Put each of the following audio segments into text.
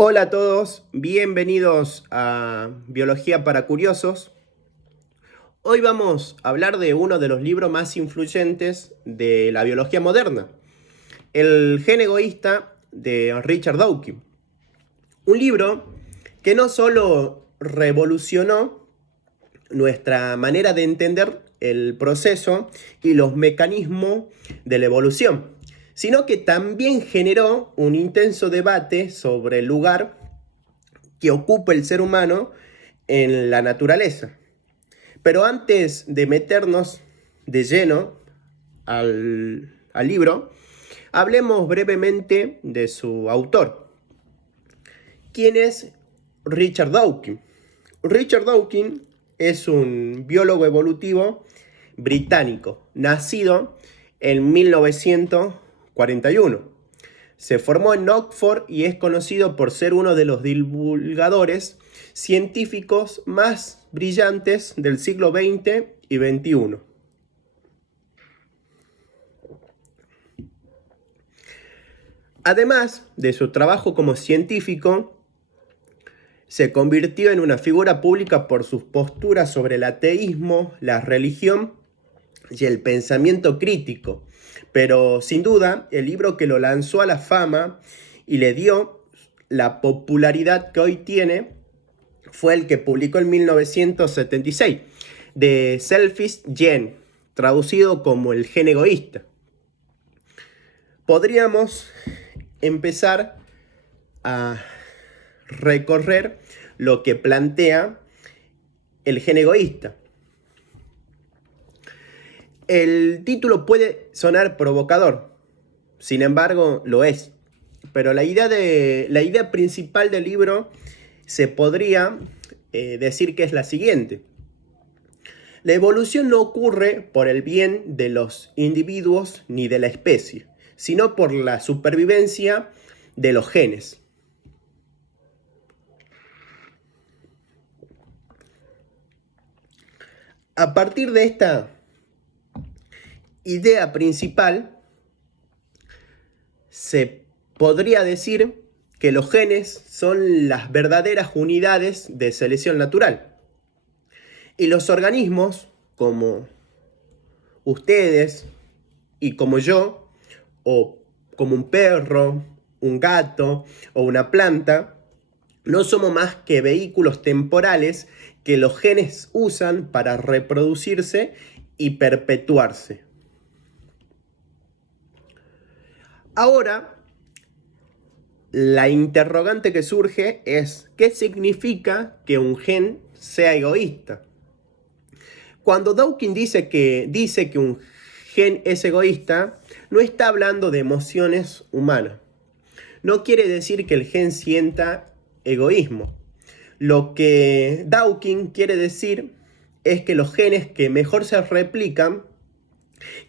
Hola a todos, bienvenidos a Biología para Curiosos. Hoy vamos a hablar de uno de los libros más influyentes de la biología moderna, El gen egoísta de Richard Dawkins. Un libro que no solo revolucionó nuestra manera de entender el proceso y los mecanismos de la evolución, sino que también generó un intenso debate sobre el lugar que ocupa el ser humano en la naturaleza. Pero antes de meternos de lleno al libro, hablemos brevemente de su autor. ¿Quién es Richard Dawkins? Richard Dawkins es un biólogo evolutivo británico, nacido en 1941. Se formó en Oxford y es conocido por ser uno de los divulgadores científicos más brillantes del siglo XX y XXI. Además de su trabajo como científico, se convirtió en una figura pública por sus posturas sobre el ateísmo, la religión y el pensamiento crítico. Pero sin duda, el libro que lo lanzó a la fama y le dio la popularidad que hoy tiene fue el que publicó en 1976, The Selfish Gene, traducido como el gen egoísta. Podríamos empezar a recorrer lo que plantea el gen egoísta. El título puede sonar provocador, sin embargo lo es, pero la idea principal del libro se podría decir que es la siguiente. La evolución no ocurre por el bien de los individuos ni de la especie, sino por la supervivencia de los genes. A partir de esta idea principal, se podría decir que los genes son las verdaderas unidades de selección natural. Y los organismos, como ustedes y como yo, o como un perro, un gato o una planta, no somos más que vehículos temporales que los genes usan para reproducirse y perpetuarse. Ahora, la interrogante que surge es, ¿qué significa que un gen sea egoísta? Cuando Dawkins dice que un gen es egoísta, no está hablando de emociones humanas. No quiere decir que el gen sienta egoísmo. Lo que Dawkins quiere decir es que los genes que mejor se replican,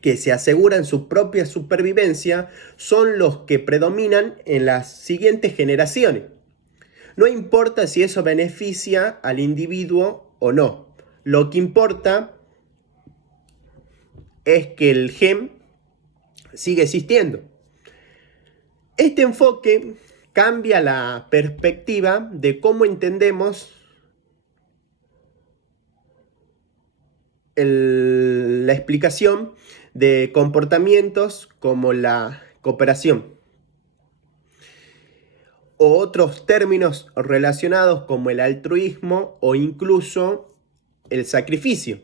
que se aseguran su propia supervivencia, son los que predominan en las siguientes generaciones. No importa si eso beneficia al individuo o no. Lo que importa es que el gen sigue existiendo. Este enfoque cambia la perspectiva de cómo entendemos la explicación de comportamientos como la cooperación o otros términos relacionados como el altruismo o incluso el sacrificio.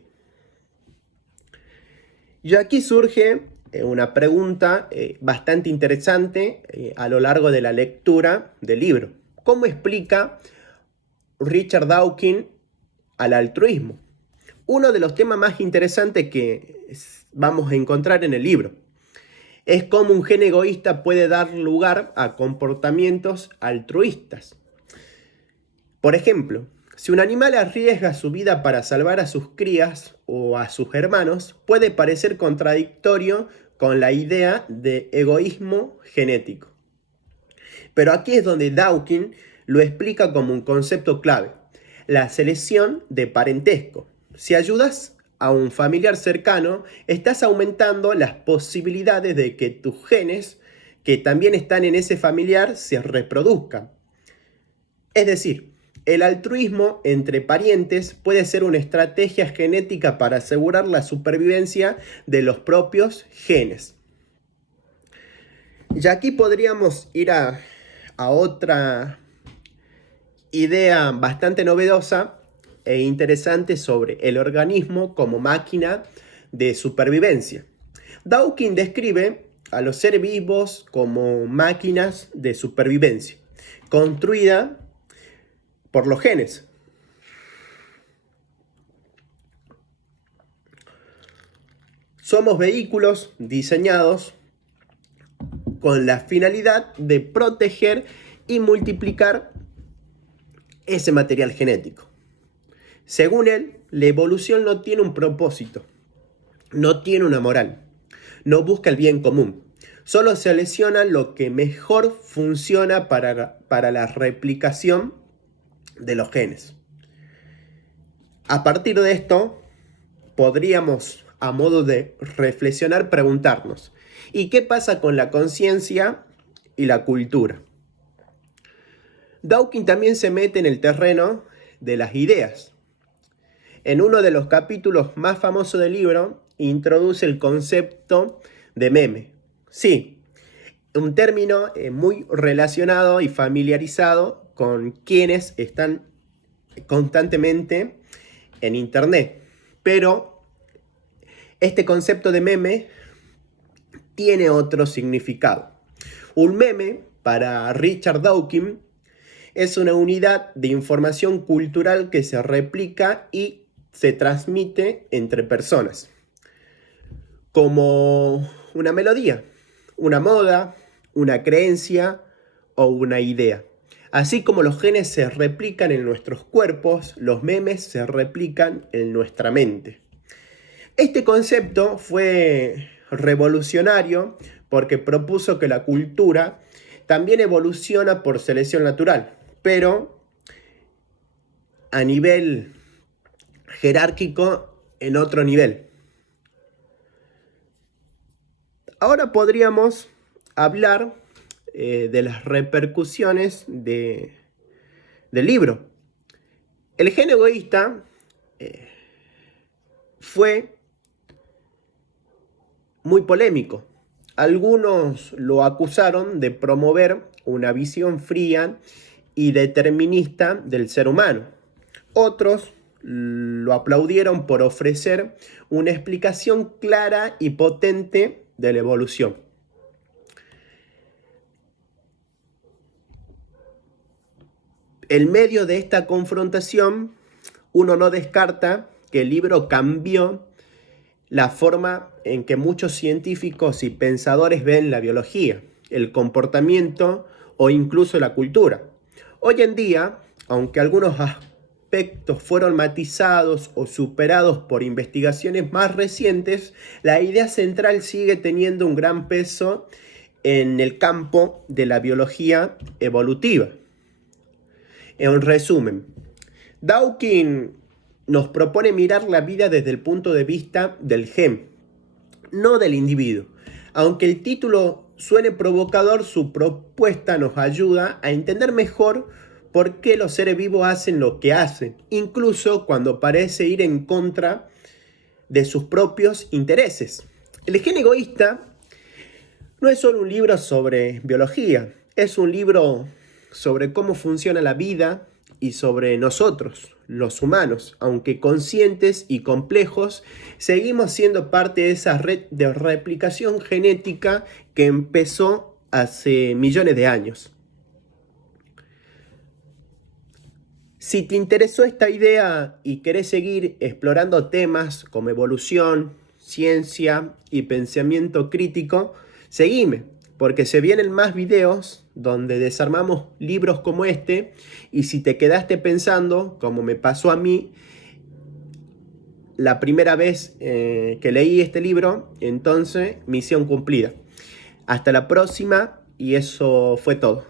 Y aquí surge una pregunta bastante interesante a lo largo de la lectura del libro. ¿Cómo explica Richard Dawkins al altruismo? Uno de los temas más interesantes que vamos a encontrar en el libro es cómo un gen egoísta puede dar lugar a comportamientos altruistas. Por ejemplo, si un animal arriesga su vida para salvar a sus crías o a sus hermanos, puede parecer contradictorio con la idea de egoísmo genético. Pero aquí es donde Dawkins lo explica como un concepto clave: la selección de parentesco. Si ayudas a un familiar cercano, estás aumentando las posibilidades de que tus genes, que también están en ese familiar, se reproduzcan. Es decir, el altruismo entre parientes puede ser una estrategia genética para asegurar la supervivencia de los propios genes. Y aquí podríamos ir a otra idea bastante novedosa e interesante sobre el organismo como máquina de supervivencia. Dawkins describe a los seres vivos como máquinas de supervivencia, construida por los genes. Somos vehículos diseñados con la finalidad de proteger y multiplicar ese material genético. Según él, la evolución no tiene un propósito, no tiene una moral, no busca el bien común. Solo selecciona lo que mejor funciona para la replicación de los genes. A partir de esto, podríamos, a modo de reflexionar, preguntarnos, ¿y qué pasa con la conciencia y la cultura? Dawkins también se mete en el terreno de las ideas. En uno de los capítulos más famosos del libro, introduce el concepto de meme. Sí, un término muy relacionado y familiarizado con quienes están constantemente en internet. Pero este concepto de meme tiene otro significado. Un meme, para Richard Dawkins, es una unidad de información cultural que se replica y se transmite entre personas, como una melodía, una moda, una creencia o una idea. Así como los genes se replican en nuestros cuerpos, los memes se replican en nuestra mente. Este concepto fue revolucionario porque propuso que la cultura también evoluciona por selección natural, pero a nivel jerárquico, en otro nivel. Ahora podríamos hablar de las repercusiones del libro. El gen egoísta fue muy polémico. Algunos lo acusaron de promover una visión fría y determinista del ser humano. Otros lo aplaudieron por ofrecer una explicación clara y potente de la evolución. En medio de esta confrontación, uno no descarta que el libro cambió la forma en que muchos científicos y pensadores ven la biología, el comportamiento o incluso la cultura. Hoy en día, aunque algunos aspectos fueron matizados o superados por investigaciones más recientes, la idea central sigue teniendo un gran peso en el campo de la biología evolutiva. En resumen, Dawkins nos propone mirar la vida desde el punto de vista del gen, no del individuo. Aunque el título suene provocador, su propuesta nos ayuda a entender mejor por qué los seres vivos hacen lo que hacen, incluso cuando parece ir en contra de sus propios intereses. El gen egoísta no es solo un libro sobre biología, es un libro sobre cómo funciona la vida y sobre nosotros, los humanos. Aunque conscientes y complejos, seguimos siendo parte de esa red de replicación genética que empezó hace millones de años. Si te interesó esta idea y querés seguir explorando temas como evolución, ciencia y pensamiento crítico, seguime, porque se vienen más videos donde desarmamos libros como este, y si te quedaste pensando, como me pasó a mí la primera vez que leí este libro, entonces misión cumplida. Hasta la próxima, y eso fue todo.